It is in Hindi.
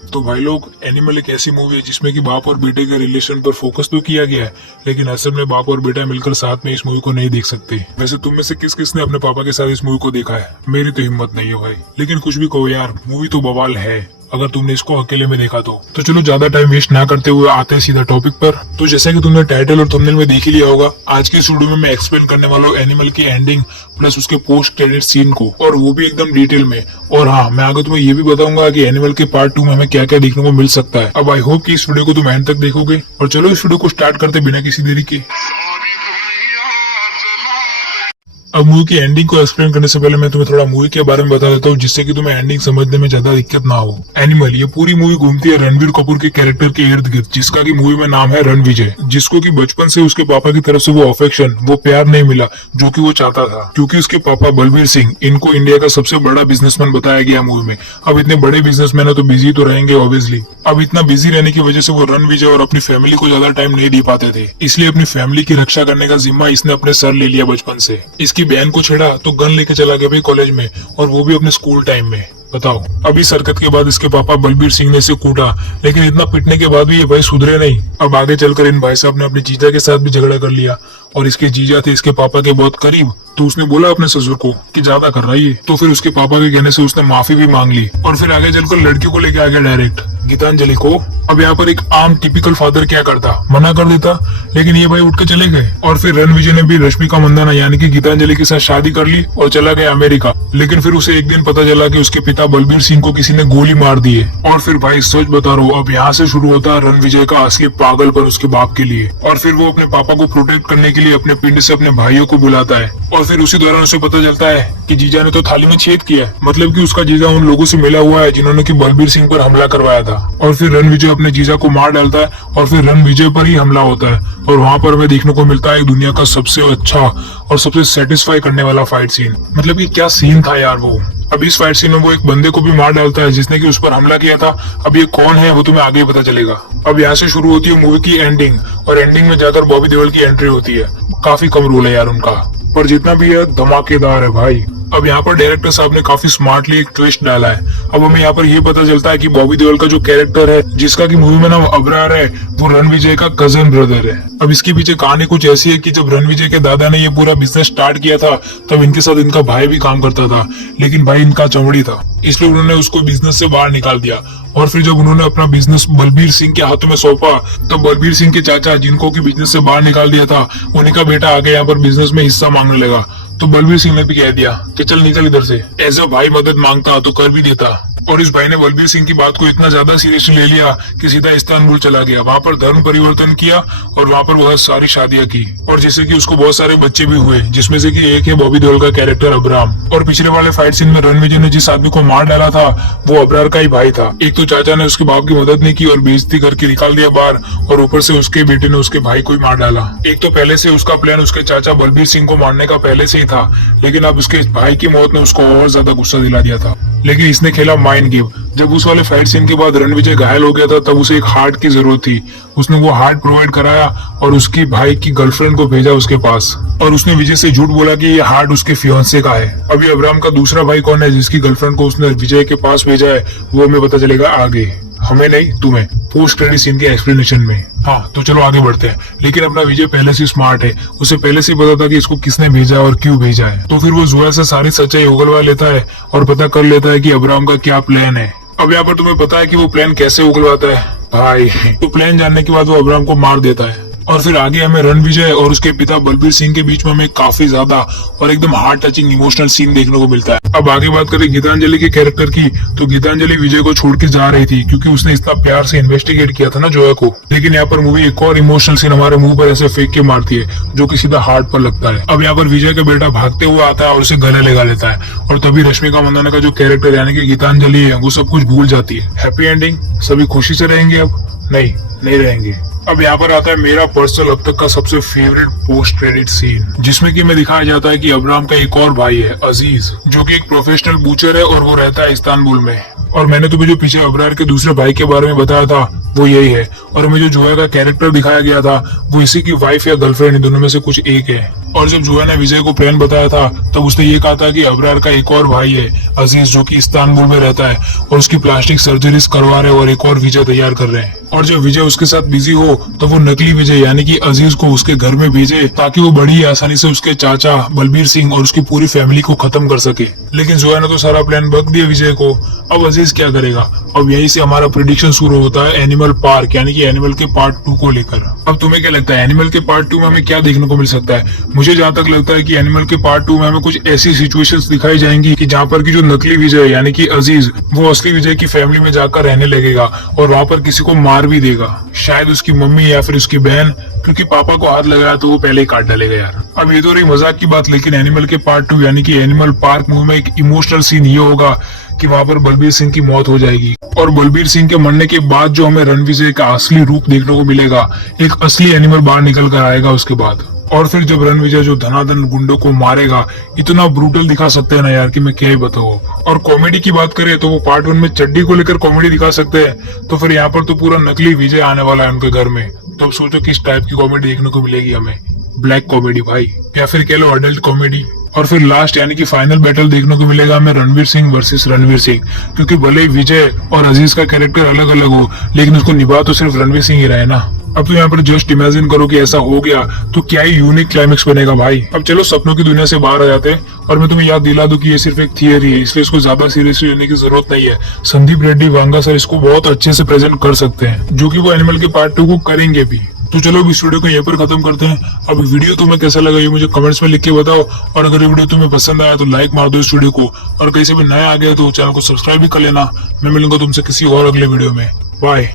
तो भाई लोग, एनिमल एक ऐसी मूवी है जिसमें कि बाप और बेटे के रिलेशन पर फोकस तो किया गया है, लेकिन असल में बाप और बेटा मिलकर साथ में इस मूवी को नहीं देख सकते। वैसे तुम में से किस किस ने अपने पापा के साथ इस मूवी को देखा है? मेरी तो हिम्मत नहीं है भाई, लेकिन कुछ भी कहो यार, मूवी तो बवाल है अगर तुमने इसको अकेले में देखा तो चलो ज्यादा टाइम वेस्ट ना करते हुए आते हैं सीधा टॉपिक पर। तो जैसा कि तुमने टाइटल और थंबनेल में देख ही लिया होगा, आज के इस वीडियो में मैं एक्सप्लेन करने वाला हूँ एनिमल की एंडिंग प्लस उसके पोस्ट क्रेडिट सीन को, और वो भी एकदम डिटेल में। और हाँ, मैं आगे तुम्हें ये भी बताऊंगा कि एनिमल के पार्ट 2 में हमें क्या क्या देखने को मिल सकता है। अब आई होप कि इस वीडियो को तुम एंड तक देखोगे। और चलो इस वीडियो को स्टार्ट करते बिना किसी देरी के। अब मूवी की एंडिंग को एक्सप्लेन करने से पहले मैं तुम्हें थोड़ा मूवी के बारे में बता देता हूँ, जिससे कि तुम्हें एंडिंग समझने में ज्यादा दिक्कत ना हो। एनिमल, ये पूरी मूवी घूमती है रणवीर कपूर के कैरेक्टर के इर्द गिर्द, जिसका की मूवी में नाम है रणविजय, जिसको कि बचपन से उसके पापा की तरफ से वो अफेक्शन, वो प्यार नहीं मिला जो कि वो चाहता था, क्योंकि उसके पापा बलबीर सिंह, इनको इंडिया का सबसे बड़ा बिजनेसमैन बताया गया मूवी में। अब इतने बड़े बिजनेसमैन है तो बिजी तो रहेंगे ऑब्वियसली। अब इतना बिजी रहने की वजह से वो रणविजय और अपनी फैमिली को ज्यादा टाइम नहीं दे पाते थे, इसलिए अपनी फैमिली की रक्षा करने का जिम्मा इसने अपने सर ले लिया बचपन से। इसकी बहन को छेड़ा तो गन लेके चला गया भाई कॉलेज में, और वो भी अपने स्कूल टाइम में। बताओ, अब इस हरकत के बाद इसके पापा बलबीर सिंह ने इसे कूटा, लेकिन इतना पिटने के बाद भी ये भाई सुधरे नहीं। अब आगे चलकर इन भाई साहब ने अपने जीजा के साथ भी झगड़ा कर लिया, और इसके जीजा थे इसके पापा के बहुत करीब, तो उसने बोला अपने ससुर को कि ज्यादा कर रहा है ये। तो फिर उसके पापा के कहने से उसने माफी भी मांग ली, और फिर आगे चलकर लड़की को लेके आ गया डायरेक्ट, गीतांजलि को। अब यहाँ पर एक आम टिपिकल फादर क्या करता, मना कर देता, लेकिन ये भाई उठ के चले गए। और फिर रणविजय ने भी रश्मिका मंदाना यानी कि गीतांजलि के साथ शादी कर ली और चला गया अमेरिका। लेकिन फिर उसे एक दिन पता चला कि उसके पिता बलबीर सिंह को किसी ने गोली मार दी है। और फिर भाई सच बता रहा हूँ, अब यहाँ से शुरू होता है रणविजय का असली पागलपन उसके बाप के लिए। और फिर वो अपने पापा को प्रोटेक्ट करने के लिए अपने पिंड से अपने भाइयों को बुलाता है, और फिर उसी दौरान उसे पता चलता है कि जीजा ने तो थाली में छेद किया है, मतलब कि उसका जीजा उन लोगों से मिला हुआ है जिन्होंने कि बलबीर सिंह पर हमला करवाया था। और फिर रणविजय अपने जीजा को मार डालता है, और फिर रणविजय पर ही हमला होता है। और वहाँ पर हमें देखने को मिलता है दुनिया का सबसे अच्छा और सबसे सेटिस्फाई करने वाला फाइट सीन। मतलब कि क्या सीन था यार वो। अब इस फाइट सीन में वो एक बंदे को भी मार डालता है जिसने कि उस पर हमला किया था। अब ये कौन है वो तुम्हें आगे पता चलेगा। अब यहाँ से शुरू होती है मूवी की एंडिंग, और एंडिंग में जाकर बॉबी देओल की एंट्री होती है। काफी कम रोल है यार उनका, पर जितना भी है धमाकेदार है भाई। अब यहाँ पर डायरेक्टर साहब ने काफी स्मार्टली एक ट्विस्ट डाला है। अब हमें यहाँ पर ये पता चलता है कि बॉबी देओल का जो कैरेक्टर है, जिसका की मूवी में नाम अबरार है, वो रणविजय का कजन ब्रदर है। अब इसके पीछे कहानी कुछ ऐसी है कि जब रणविजय के दादा ने ये पूरा बिजनेस स्टार्ट किया था, तब इनके साथ इनका भाई भी काम करता था, लेकिन भाई इनका चमड़ी था, इसलिए उन्होंने उसको बिजनेस से बाहर निकाल दिया। और फिर जब उन्होंने अपना बिजनेस बलबीर सिंह के हाथों में सौंपा, तब बलबीर सिंह के चाचा, जिनको की बिजनेस से बाहर निकाल दिया था, उन्हीं का बेटा आगे यहाँ पर बिजनेस में हिस्सा मांगने लगा। तो बलबीर सिंह ने भी कह दिया कि चल निकल इधर से। एज अ भाई मदद मांगता तो कर भी देता। और इस भाई ने बलबीर सिंह की बात को इतना ज्यादा सीरियसली ले लिया कि सीधा इस्तांबुल चला गया, वहाँ पर धर्म परिवर्तन किया और वहाँ पर बहुत सारी शादियां की, और जैसे कि उसको बहुत सारे बच्चे भी हुए, जिसमें से कि एक है बॉबी देओल का कैरेक्टर अब्राम। और पिछले वाले फाइट सीन में रणविजय ने जिस आदमी को मार डाला था, वो अब्रार का ही भाई था। एक तो चाचा ने उसके बाप की मदद नहीं की और बेइज्जती करके निकाल दिया बाहर, और ऊपर से उसके बेटे ने उसके भाई को ही मार डाला। एक तो पहले से उसका प्लान उसके चाचा बलबीर सिंह को मारने का पहले से ही था, लेकिन अब उसके भाई की मौत ने उसको और ज्यादा गुस्सा दिला दिया था। लेकिन इसने खेला माइंड गेम। जब उस वाले फाइट सीन के बाद रणविजय घायल हो गया था, तब उसे एक हार्ट की जरूरत थी। उसने वो हार्ट प्रोवाइड कराया और उसकी भाई की गर्लफ्रेंड को भेजा उसके पास, और उसने विजय से झूठ बोला कि ये हार्ट उसके फियांसे का है। अभी अब्राम का दूसरा भाई कौन है जिसकी गर्लफ्रेंड को उसने विजय के पास भेजा है, वो हमें पता चलेगा आगे, हमें नहीं तुम्हें, पोस्ट क्रेडिट सीन के एक्सप्लेनेशन में। हाँ, तो चलो आगे बढ़ते हैं। लेकिन अपना विजय पहले से स्मार्ट है, उसे पहले से पता था कि इसको किसने भेजा और क्यों भेजा है। तो फिर वो जुआ से सारी सच्चाई उगलवा लेता है और पता कर लेता है कि अब्राम का क्या प्लान है। अब यहाँ पर तुम्हें पता है कि वो प्लान कैसे उगलवाता है भाई। तो प्लान जानने के बाद वो अब्राम को मार देता है, और फिर आगे हमें रणविजय और उसके पिता बलबीर सिंह के बीच में हमें काफी ज्यादा और एकदम हार्ट टचिंग इमोशनल सीन देखने को मिलता है। अब आगे बात करें गीतांजलि के कैरेक्टर की, तो गीतांजलि विजय को छोड़ के जा रही थी क्योंकि उसने इतना प्यार से इन्वेस्टिगेट किया था ना जोया को। लेकिन यहाँ पर मूवी एक और इमोशनल सीन हमारे मुंह पर ऐसे फेंक के मारती है, जो कि सीधा हार्ट पर लगता है। अब यहाँ पर विजय का बेटा भागते हुए आता है और उसे गले लगा लेता है, और तभी रश्मिका मंदाना का जो कैरेक्टर यानी कि गीतांजलि है, वो सब कुछ भूल जाती है। हैप्पी एंडिंग, सभी खुशी से रहेंगे। अब नहीं रहेंगे। अब यहाँ पर आता है मेरा पर्सनल अब तक का सबसे फेवरेट पोस्ट क्रेडिट सीन, जिसमें कि हमें दिखाया जाता है कि अब्राम का एक और भाई है अजीज, जो कि एक प्रोफेशनल बूचर है और वो रहता है इस्तांबुल में। और मैंने तुम्हें जो पीछे अब्रार के दूसरे भाई के बारे में बताया था वो यही है, और हमें जो जोया का कैरेक्टर दिखाया गया था वो इसी की वाइफ या गर्लफ्रेंड, इन दोनों में से कुछ एक है। और जब जुआ ने विजय को प्लान बताया था तब उसने ये कहा था कि अबरार का एक और भाई है अजीज, जो कि इस्तांबुल में रहता है और उसकी प्लास्टिक सर्जरीज करवा रहे हैं और एक और विजय तैयार कर रहे हैं। और जब विजय उसके साथ बिजी हो तो वो नकली विजय यानी कि अजीज को उसके घर में भेजे ताकि वो बड़ी आसानी से उसके चाचा बलबीर सिंह और उसकी पूरी फैमिली को खत्म कर सके। लेकिन जोया ने तो सारा प्लान बक दिया विजय को। अब अजीज क्या करेगा? अब यहीं से हमारा प्रेडिक्शन शुरू होता है एनिमल पार्क यानी कि एनिमल के पार्ट 2 को लेकर। अब तुम्हें क्या लगता है एनिमल के पार्ट 2 में हमें क्या देखने को मिल सकता है? मुझे जहाँ तक लगता है कि एनिमल के पार्ट 2 में हमें कुछ ऐसी सिचुएशंस दिखाई जाएंगी कि जहाँ पर की जो नकली विजय यानी कि अजीज वो असली विजय की फैमिली में जाकर रहने लगेगा और वहाँ पर किसी को मार भी देगा, शायद उसकी मम्मी या फिर उसकी बहन, क्योंकि पापा को हाथ लगाया तो वो पहले ही काट डालेगा यार। अब ये तो रही मजाक की बात, लेकिन एनिमल के पार्ट 2 यानी कि एनिमल पार्क मूवी में एक इमोशनल सीन ये होगा कि वहाँ पर बलबीर सिंह की मौत हो जाएगी और बलबीर सिंह के मरने के बाद जो हमें रणविजय का असली रूप देखने को मिलेगा, एक असली एनिमल बाहर निकल कर आएगा उसके बाद। और फिर जब रणविजय जो धनाधन गुंडों को मारेगा, इतना ब्रूटल दिखा सकते हैं ना यार कि मैं क्या ही बताऊं। और कॉमेडी की बात करें तो वो पार्ट 1 में चड्डी को लेकर कॉमेडी दिखा सकते हैं, तो फिर यहाँ पर तो पूरा नकली विजय आने वाला है उनके घर में। तो अब सोचो किस टाइप की कॉमेडी देखने को मिलेगी हमें, ब्लैक कॉमेडी भाई, या फिर कह लो अडल्ट कॉमेडी। और फिर लास्ट यानी कि फाइनल बैटल देखने को मिलेगा हमें रणवीर सिंह वर्सेस रणवीर सिंह, क्योंकि भले ही विजय और अजीज का कैरेक्टर अलग अलग हो लेकिन उसको निभा तो सिर्फ रणवीर सिंह ही रहे ना। अब तो यहाँ पर जस्ट इमेजिन करो कि ऐसा हो गया तो क्या ही यूनिक क्लाइमेक्स बनेगा भाई। अब चलो सपनों की दुनिया से बाहर आ जाते हैं और मैं तुम्हें याद दिला दूं कि ये सिर्फ एक थियरी है, इसलिए इसको ज्यादा सीरियसली लेने की जरूरत नहीं है। संदीप रेड्डी वांगा सर इसको बहुत अच्छे से प्रेजेंट कर सकते हैं, जो कि वो एनिमल के पार्ट 2 को करेंगे भी। तो चलो अब इस वीडियो को यहीं पर खत्म करते हैं। अब वीडियो तुम्हें कैसा लगा ये मुझे कमेंट्स में लिख के बताओ, और अगर ये वीडियो तुम्हें पसंद आया तो लाइक मार दो इस वीडियो को, और कहीं से भी नया आ गया तो चैनल को सब्सक्राइब भी कर लेना। मैं मिलूंगा तुमसे किसी और अगले वीडियो में। बाय।